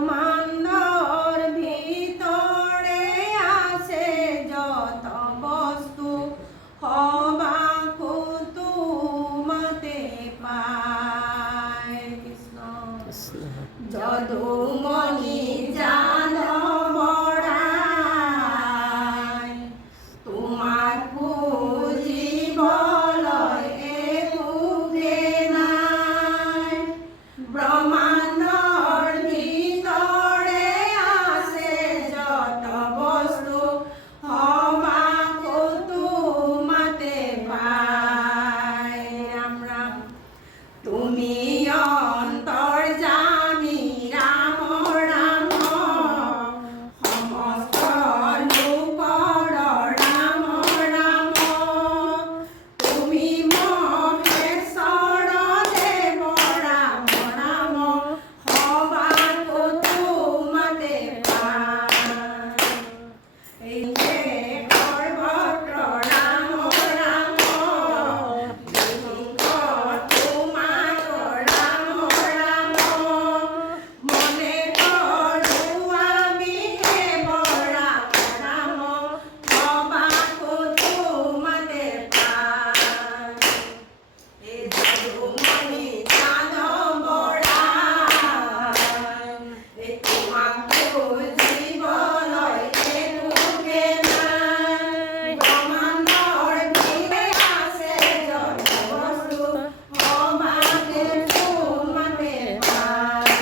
ব্রহ্মাণ্ডর ভিতরে আছে যত বস্তু হবা কুতুমতে পায় কৃষ্ণ যদুমণি জান বড়াই তোমার বুঝিবলয় একুকে নাই ব্রহ্মাণ্ডর ভিতরে আছে যত বস্তু হবা কুতুমতে পায় রাম রাম তুমি অন্তর্যামী রাম রাম সমস্ত লোকৰ ৰাম ৰাম তুমি মহেশ্বৰ দেৱ ৰাম ৰাম হবা কুতুমতে পায় এই যে সৰ্বত্ৰ ৰাম ৰাম তোমাক ৰাম ৰাম মনে কৰো আমি হেব রাম রাম হবা কুতুমতে পায় এই যদুমণি জান বড়াই এই তোমাক বুঝিবলয় একুকে নাই ব্ৰহ্মাণ্ডৰ ভিতৰে আছে যত বস্তু হবা কুতুমতে পায়